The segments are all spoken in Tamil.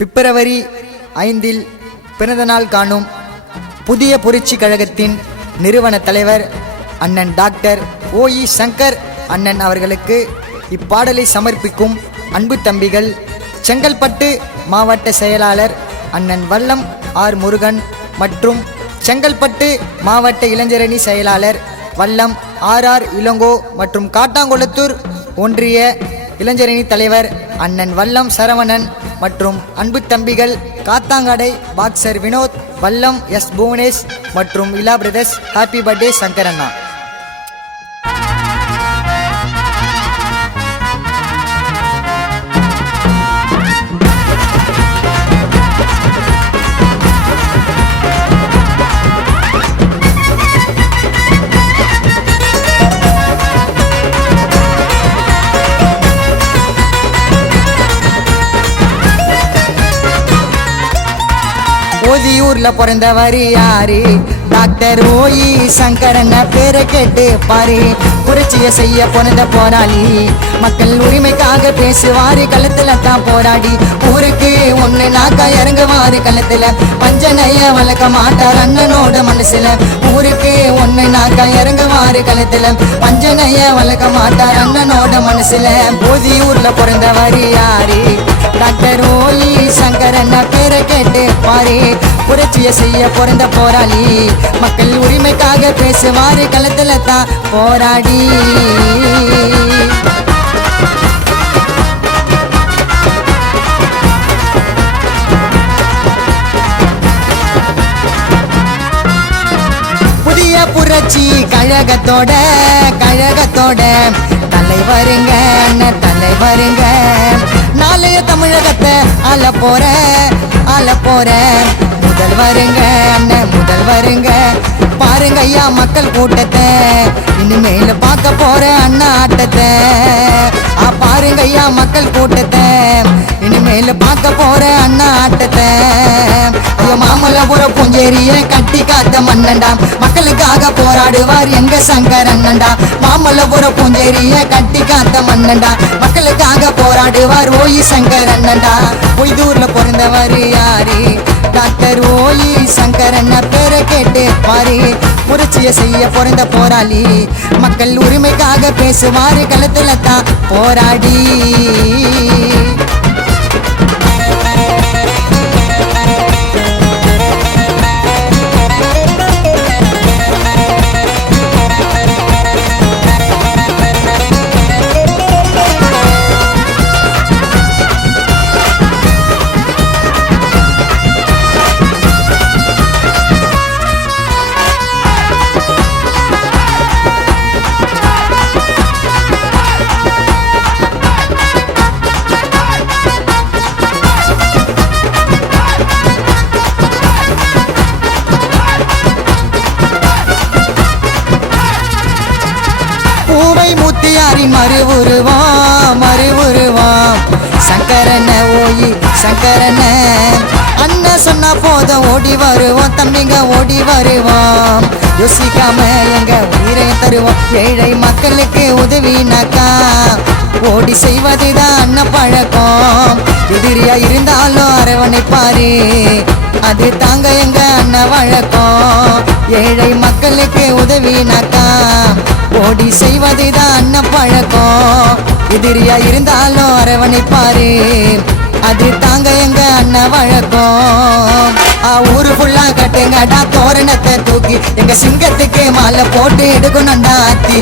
பிப்ரவரி 5 பிறந்தநாள் காணும் புதிய புரட்சி கழகத்தின் நிறுவன தலைவர் அண்ணன் டாக்டர் ஓ.இ. சங்கர் அண்ணன் அவர்களுக்கு இப்பாடலை சமர்ப்பிக்கும் அன்பு தம்பிகள் செங்கல்பட்டு மாவட்ட செயலாளர் அண்ணன் வல்லம் ஆர் முருகன் மற்றும் செங்கல்பட்டு மாவட்ட இளைஞரணி செயலாளர் வல்லம் ஆர் இளங்கோ மற்றும் காட்டாங்குளத்தூர் ஒன்றிய இளைஞரணி தலைவர் அண்ணன் வல்லம் சரவணன் மற்றும் அன்பு தம்பிகள் காத்தாங்கடை பாக்ஸர் வினோத், வல்லம் எஸ் புவனேஷ் மற்றும் இலா பிரதர்ஸ். ஹாப்பி பர்த்டே சங்கரண்ணா. ஓதியூர்ல பிறந்தவர் யாரு? டாக்டர் ஓ.இ. சங்கரண்ண பேரை கேட்டு பாரு. புரட்சியை செய்ய பிறந்த போராளி, மக்கள் உரிமைக்காக பேசுவாரு, களத்துல தான் போராடி ஊருக்கு ஒண்ணு நாக்கா இறங்குவாரு களத்துல. பஞ்சனைய வளர்க்க மாட்டார் அண்ணனோட மனசுல, ஊருக்கு ஒண்ணு நாக்கா இறங்குவாரு களத்துல. பஞ்சனைய வளர்க்க மாட்டார் அண்ணனோட மனசுல. ஓதியூர்ல பிறந்தவர் யாரு? டாக்டர் ஓ.இ. சங்கரண்ண பேரை கேட்டு பாரு. புரட்சியை செய்ய பிறந்த போராளி, மக்கள் உரிமைக்காக பேசுவாரு, களத்துல தான் போராடி. புதிய புரட்சி கழகத்தோட தலைவருங்க அண்ணன் தலைவருங்க. நாளைய தமிழகத்தை ஆள போற முதல்வருங்க அண்ணன் முதல்வருங்க. பாருங்க ஐயா மக்கள் கூட்டத்தை, இனிமேல பார்க்க போற அண்ணா ஆட்டத்தை. பாருங்க ஐயா மக்கள் கூட்டத்தை, இனிமேல பார்க்க போற அண்ணா ஆட்டத்தை. ஐயோ மாமல்லபுரம் பூஞ்சேரிய கட்டி காத்த மன்னண்டா, மக்களுக்காக போராடுவார் எங்க சங்கர் அண்ணன்டா. மாமல்லபுரம் பூஞ்சேரிய கட்டி காத்த மன்னண்டா, மக்களுக்காக போராடுவார் ஓ.இ. சங்கர் அண்ணன்டா. ஓய்தூர்ல பிறந்தவர் யாரு? டாக்டர் ஓ.இ. சங்கர் அண்ணா பேரை கேட்டு பாரு. புரட்சியை செய்ய பிறந்த போராளி, மக்கள் உரிமைக்காக பேசுவாரு, களத்துல தான் போராடி. மூத்தியாரின் மறுவுருவாம் சங்கரன ஓ.இ. சங்கரன. அண்ணன் சொன்னா போதும் ஓடி வருவோம் தம்பிங்க ஓடி வருவோம். யோசிக்காம எங்க உயிரை தருவோம், ஏழை மக்களுக்கு உதவினாக்கா ஓடி செய்வதுதான் அண்ணன் பழக்கம். எதிரியா இருந்தாலும் அரவணைப்பாரு, அது தாங்க எங்க அண்ணன் வழக்கம். ஏழை மக்களுக்கு உதவினாக்கா ஓடி செய்வதுதான் அண்ணன் பழக்கம். எதிரியா இருந்தாலும் அரவணைப்பாரு, அது தாங்க எங்க அண்ணன் வழக்கம். ஊரு ஃபுல்லா கட்டுங்கடா தோரணத்தை தூக்கி, எங்க சிங்கத்துக்கு மாலை போட்டு எடுக்கணும்டா ஆத்தி.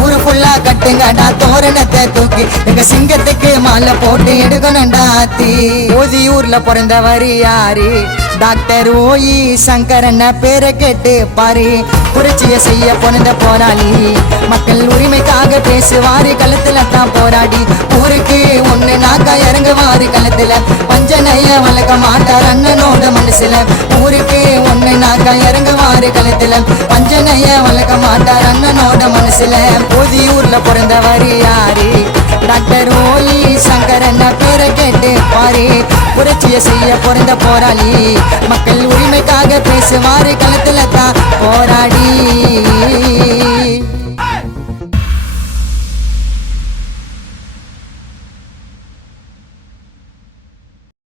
ஊரு ஃபுல்லா கட்டுங்கடா தோரணத்தை தூக்கி, எங்க சிங்கத்துக்கு மாலை போட்டு எடுக்கணும்டா ஆத்தி. ஓதியூர்ல பிறந்தவர் யாரு? டாக்டர் ஓ.இ. சங்கரண்ண பேரை கேட்டு பாரு. புரட்சியை செய்ய பிறந்த போராளி, மக்கள் உரிமைக்காக பேசுவாரு, களத்துல தான் போராடி ஊருக்கு ஒண்ணு நாக்கா இறங்குவாரு களத்துல. பஞ்சனைய வளர்க்க மாட்டார் அண்ணனோட மனசுல, ஊருக்கு ஒண்ணு நாக்கா இறங்குவாரு களத்துல. பஞ்சனைய வளர்க்க மாட்டார் அண்ணனோட மனசுல. ஓதியூர்ல பிறந்தவர் யாரு? டாக்டர் ஓ.இ. சங்கரண்ண பேரை கேட்டு பாரு. புரட்சியை செய்ய பிறந்த போராளி, மக்கள் உரிமைக்காக பேசுவாரு, களத்துல தான் போராடி.